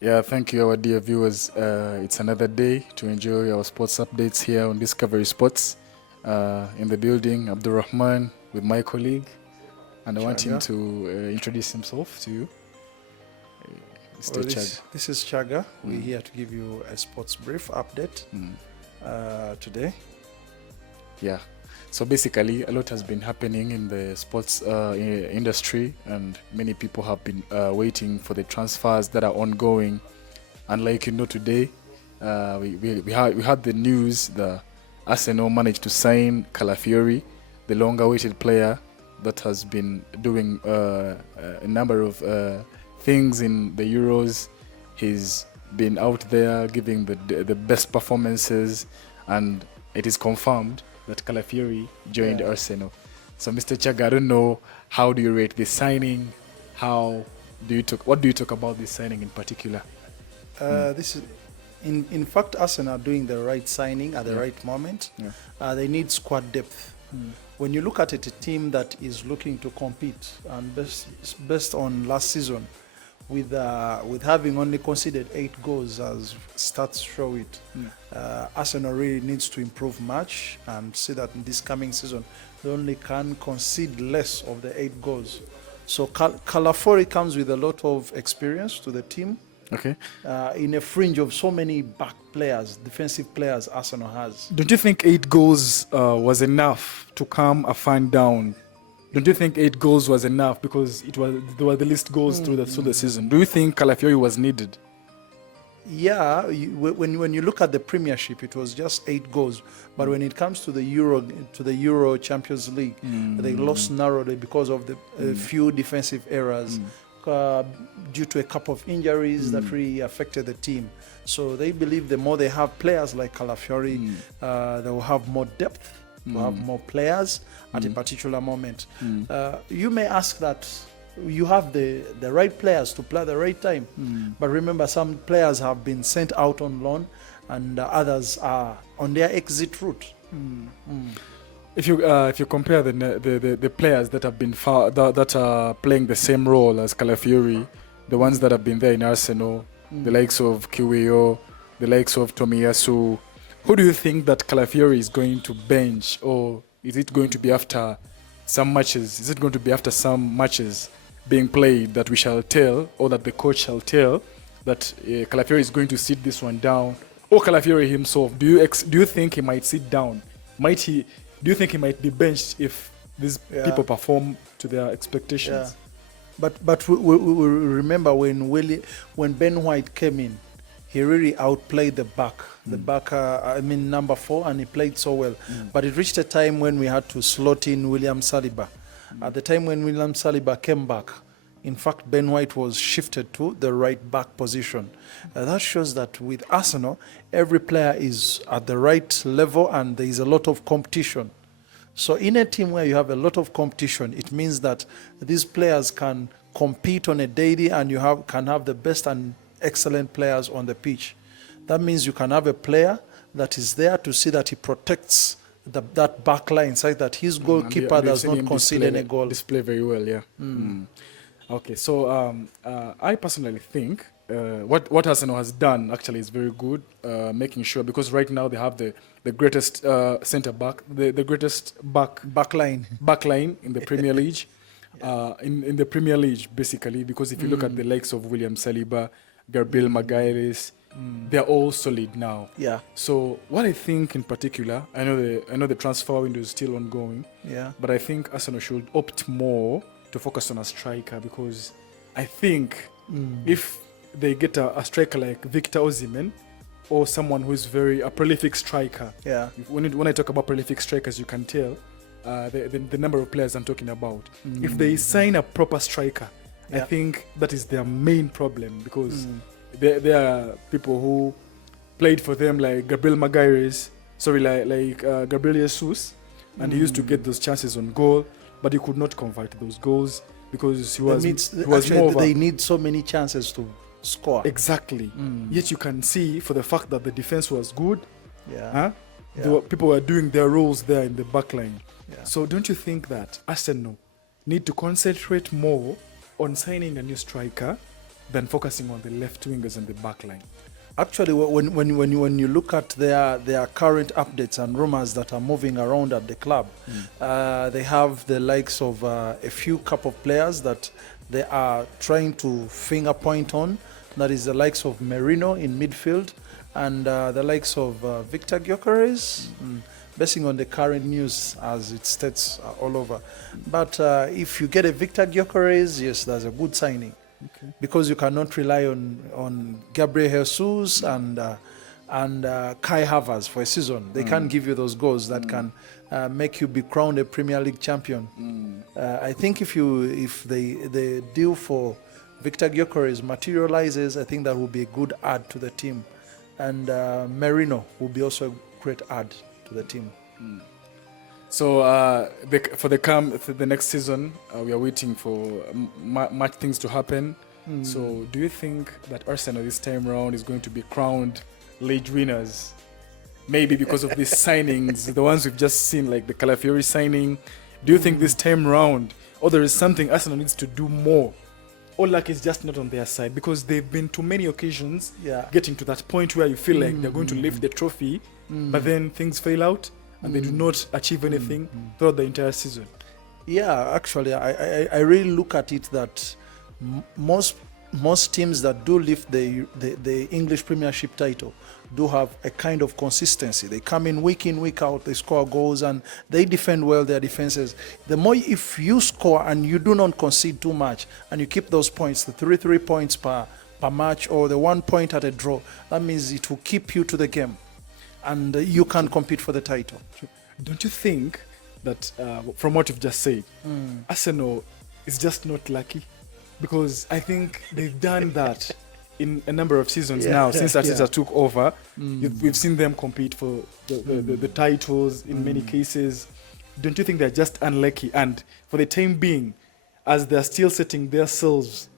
Yeah, thank you, our dear viewers. It's another day to enjoy our sports updates here on Discovery Sports. In the building, Abdurrahman with my colleague, and I want him Chaga. to introduce himself to you, Mr. Well, Chad. this is Chaga. We're Mm. here to give you a sports brief update Mm. today. Yeah. So basically, a lot has been happening in the sports industry, and many people have been waiting for the transfers that are ongoing. And like today, we had the news that Arsenal managed to sign Calafiori, the long-awaited player that has been doing a number of things in the Euros. He's been out there giving the best performances, and it is confirmed that Calafiori joined Yeah. Arsenal. So, Mr. Chaga, I don't know, how do you rate this signing? What do you talk about this signing in particular? This is, in fact, Arsenal are doing the right signing at the Yeah. right moment. Yeah. They need squad depth. When you look at it, a team that is looking to compete, and based on last season, with having only conceded 8 goals as stats show it, Arsenal really needs to improve much and see that in this coming season they only can concede less of the 8 goals. So Calafiori comes with a lot of experience to the team Okay. in a fringe of so many back players, defensive players Arsenal has. Don't you think 8 goals was enough to calm a fan down? Don't you think 8 goals was enough because there were the least goals through the season? Do you think Calafiori was needed? Yeah, when you look at the Premiership, it was just 8 goals. But when it comes to the Euro Champions League, they lost narrowly because of the few defensive errors due to a couple of injuries that really affected the team. So they believe the more they have players like Calafiori, they will have more depth, to have more players at a particular moment. You may ask that you have the right players to play at the right time. But remember, some players have been sent out on loan and others are on their exit route. If you compare the players that have been that are playing the same role as Calafiori, the ones that have been there in Arsenal, the likes of Kiwiyo, the likes of Tomiyasu, who do you think that Calafiori is going to bench, or is it going to be after some matches? Is it going to be after some matches being played that we shall tell, or that the coach shall tell that Calafiori is going to sit this one down, or Calafiori himself? Do you think he might sit down? Do you think he might be benched if these people perform to their expectations? Yeah. But we remember when Ben White came in, he really outplayed the back, number 4, and he played so well. But it reached a time when we had to slot in William Saliba. At the time when William Saliba came back, in fact, Ben White was shifted to the right back position. That shows that with Arsenal, every player is at the right level and there is a lot of competition. So in a team where you have a lot of competition, it means that these players can compete on a daily, and you can have the best and excellent players on the pitch. That means you can have a player that is there to see that he protects that back line, so that his goalkeeper does not concede any goal. Display very well, yeah. Okay, so I personally think what Arsenal has done actually is very good, making sure, because right now they have the greatest centre back, the greatest back line in the Premier League, in the Premier League basically, because if you look at the likes of William Saliba, Gabriel Magalhaes, they're all solid now. Yeah. So what I think in particular, I know the transfer window is still ongoing. Yeah. But I think Arsenal should opt more to focus on a striker, because I think if they get a striker like Victor Osimhen, or someone who is a prolific striker. Yeah. When I talk about prolific strikers, you can tell the number of players I'm talking about. If they sign a proper striker, I think that is their main problem, because there are people who played for them like Gabriel Magalhaes, like Gabriel Jesus, and he used to get those chances on goal, but he could not convert those goals because he was more of they need so many chances to score. Exactly. Yet you can see, for the fact that the defense was good, people were doing their roles there in the back line. Yeah. So don't you think that Arsenal need to concentrate more on signing a new striker than focusing on the left wingers and the back line? Actually, when you look at their current updates and rumors that are moving around at the club, they have the likes of a few couple of players that they are trying to finger point on. That is the likes of Merino in midfield and the likes of Victor Gyökeres, basing on the current news as it states all over. But if you get a Victor Gyökeres, yes, that's a good signing. Okay. Because you cannot rely on Gabriel Jesus and Kai Havertz for a season. They can't give you those goals that can make you be crowned a Premier League champion. I think if the deal for Victor Gyökeres materializes, I think that will be a good add to the team, and Merino will be also a great add to the team. So for the next season, we are waiting for much things to happen. So do you think that Arsenal this time around is going to be crowned league winners? Maybe because of these signings, the ones we've just seen, like the Calafiori signing. Do you think this time around, or there is something Arsenal needs to do more? Or like it's just not on their side? Because they've been to many occasions getting to that point where you feel like they're going to lift the trophy, but then things fail out and they do not achieve anything throughout the entire season. Yeah, actually, I really look at it that most teams that do lift the English Premiership title do have a kind of consistency. They come in, week out, they score goals and they defend well their defenses. The more if you score and you do not concede too much and you keep those points, the 3 points per match or the 1 point at a draw, that means it will keep you to the game and you can compete for the title. Don't you think that from what you've just said, Arsenal is just not lucky? Because I think they've done that in a number of seasons now since Arteta took over. We've seen them compete for the titles in many cases. Don't you think they're just unlucky? And for the time being, as they're still setting themselves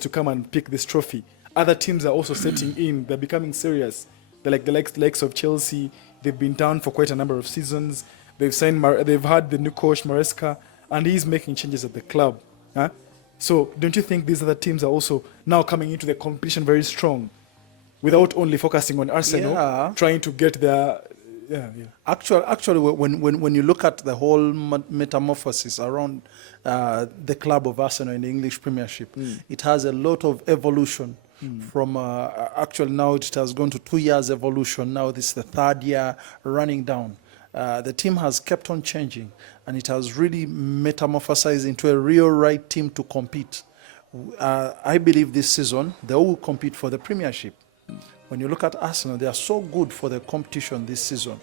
to come and pick this trophy, other teams are also setting in. They're becoming serious. They're like the likes of Chelsea. They've been down for quite a number of seasons. They've had the new coach Maresca, and he's making changes at the club. So don't you think these other teams are also now coming into the competition very strong, without only focusing on Arsenal, trying to get their Actually, when you look at the whole metamorphosis around the club of Arsenal in the English Premiership, it has a lot of evolution. From actually now it has gone to 2 years evolution. Now this is the 3rd year running down. The team has kept on changing, and it has really metamorphosized into a real right team to compete. I believe this season they will compete for the Premiership. When you look at Arsenal, they are so good for the competition this season.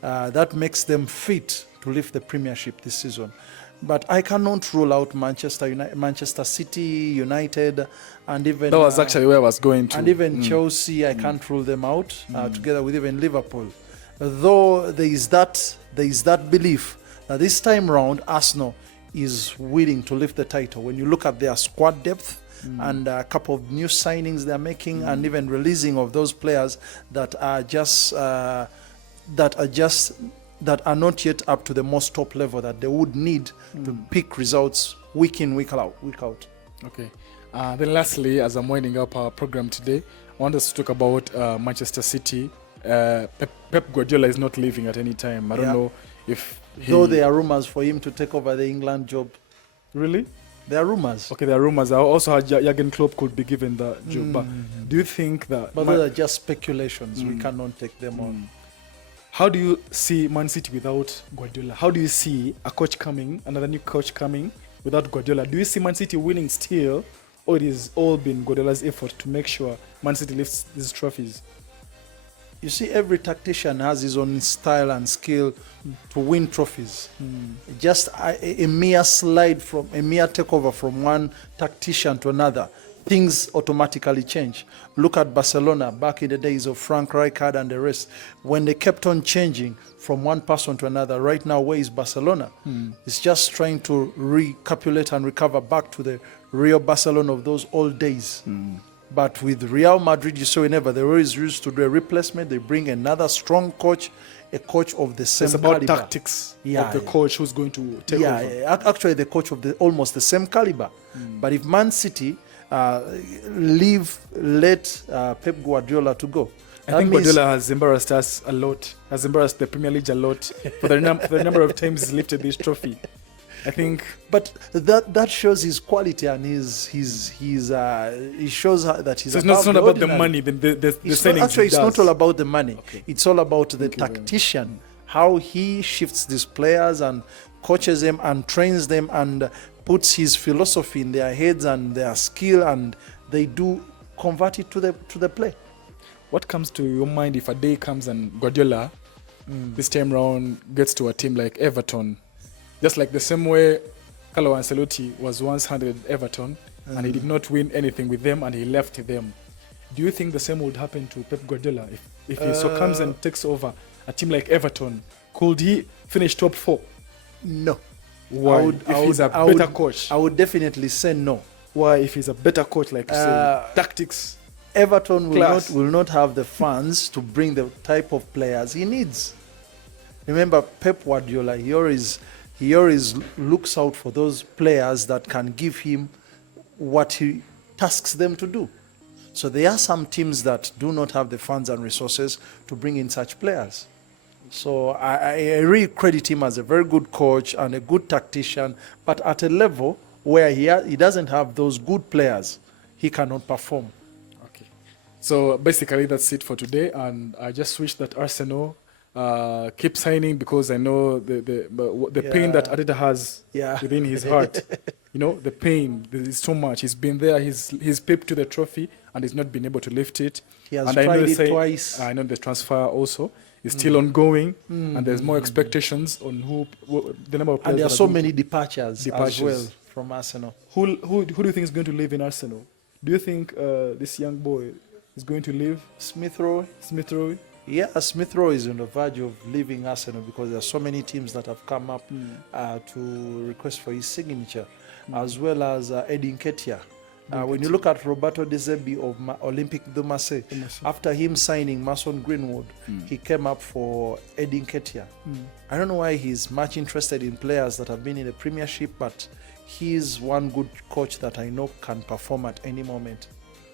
That makes them fit to lift the Premiership this season. But I cannot rule out Manchester City, United, and even... That was actually where I was going to. And even Chelsea, I can't rule them out, together with even Liverpool. Though there is that belief that this time round Arsenal is willing to lift the title. When you look at their squad depth and a couple of new signings they're making, and even releasing of those players that are not yet up to the most top level that they would need to pick results week in, week out. Okay. Then lastly, as I'm winding up our program today, I want us to talk about Manchester City. Pep Guardiola is not leaving at any time. I don't know if though there are rumors for him to take over the England job. Really? There are rumors. Okay, there are rumors. I also heard Jurgen Klopp could be given the job. But do you think that... But those are just speculations. We cannot take them on. How do you see Man City without Guardiola? How do you see another new coach coming without Guardiola? Do you see Man City winning still, or it has all been Guardiola's effort to make sure Man City lifts these trophies? You see, every tactician has his own style and skill to win trophies. Just a mere takeover from one tactician to another, things automatically change. Look at Barcelona back in the days of Frank Rijkaard and the rest, when they kept on changing from one person to another. Right now, where is Barcelona? It's just trying to recapitulate and recover back to the real Barcelona of those old days. But with Real Madrid, you saw whenever they always used to do a replacement, they bring another strong coach, a coach of the same caliber. It's about tactics of the coach who's going to take over. Actually the coach of almost the same caliber. But if Man City, let Pep Guardiola to go. I think Guardiola has embarrassed us a lot, has embarrassed the Premier League a lot for the number of times he's lifted this trophy. I think, but that shows his quality and he shows that he's. So above it's not the about the ordinary. money. The It's signings not, actually, he it's does. not all about the money. Okay. It's all about the Thank you very much. tactician, how he shifts these players and coaches them and trains them and puts his philosophy in their heads and their skill, and they do convert it to the play. What comes to your mind if a day comes and Guardiola, this time round, gets to a team like Everton, just like the same way Carlo Ancelotti was once handed Everton and he did not win anything with them and he left them. Do you think the same would happen to Pep Guardiola if he so comes and takes over a team like Everton? Could he finish top 4? No. Why? If he's a better coach. I would definitely say no. Why? If he's a better coach, like you say, tactics. Everton Class. will not have the funds to bring the type of players he needs. Remember, Pep Guardiola, he always looks out for those players that can give him what he tasks them to do. So there are some teams that do not have the funds and resources to bring in such players. So I really credit him as a very good coach and a good tactician, but at a level where he doesn't have those good players, he cannot perform. Okay. So basically that's it for today, and I just wish that Arsenal keep signing, because I know the pain that Arteta has within his heart. You know, the pain is so much. He's been there, he's peeped to the trophy and he's not been able to lift it. He has and tried I know it twice. I know the transfer also is still ongoing, and there's more expectations on the number of players. And there are that so going many departures as well from Arsenal. Who do you think is going to leave in Arsenal? Do you think this young boy is going to leave? Smith Rowe? Yeah, Smith Rowe is on the verge of leaving Arsenal because there are so many teams that have come up to request for his signature, as well as Edin Ketia. When you look at Roberto De Zerbi of Olympique de Marseille, after him signing Mason Greenwood, he came up for Edin Ketia. I don't know why he's much interested in players that have been in the Premiership, but he's one good coach that I know can perform at any moment.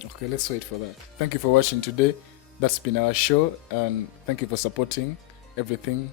Okay, let's wait for that. Thank you for watching today. That's been our show, and thank you for supporting everything